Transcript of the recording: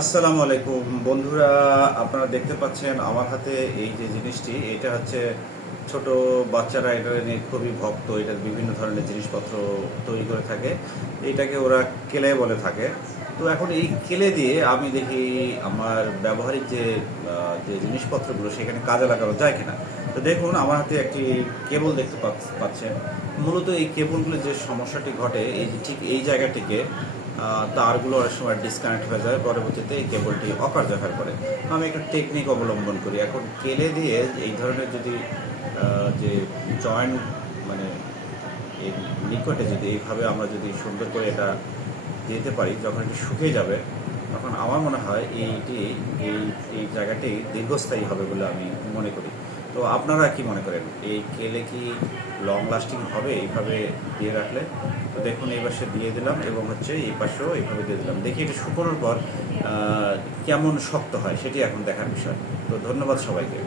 আসসালামু আলাইকুম বন্ধুরা, আপনারা দেখতে পাচ্ছেন আমার হাতে এই যে জিনিসটি, এটা হচ্ছে ছোট বাচ্চারা এটা নিয়ে খুবই ভক্ত। এটা বিভিন্ন ধরনের জিনিসপত্র তৈরি করে থাকে, এটাকে ওরা কেলে বলে থাকে। তো এখন এই কেলে দিয়ে আমি দেখি আমার ব্যবহারিক যে জিনিসপত্রগুলো সেখানে কাজে লাগানো যায় কিনা। তো দেখুন আমার হাতে একটি কেবল দেখতে পাচ্ছেন। মূলত এই কেবলগুলো যে সমস্যাটি ঘটে, এই যে ঠিক এই জায়গাটিকে তারগুলো অনেক সময় ডিসকানেক্ট হয়ে যায়, পরবর্তীতে এই কেবলটি অকার্যকর করে। আমি একটা টেকনিক অবলম্বন করি। এখন কেলে দিয়ে এই ধরনের যদি যে জয়েন্ট, মানে এর নিকটে যদি এইভাবে আমরা যদি সুন্দর করে এটা দিতে পারি, যখন এটি শুকিয়ে যাবে তখন আমার মনে হয় এই এই জায়গাটি দীর্ঘস্থায়ী হবে বলে আমি মনে করি। তো আপনারা কি মনে করেন, এই কেলে কি লং লাস্টিং হবে এইভাবে দিয়ে রাখলে? তো দেখুন এই পাশে দিয়ে দিলাম এবং হচ্ছে এই পাশেও এইভাবে দিয়ে দিলাম। দেখি এটা শুকোনোর পর কেমন শক্ত হয় সেটি এখন দেখার বিষয়। তো ধন্যবাদ সবাইকে।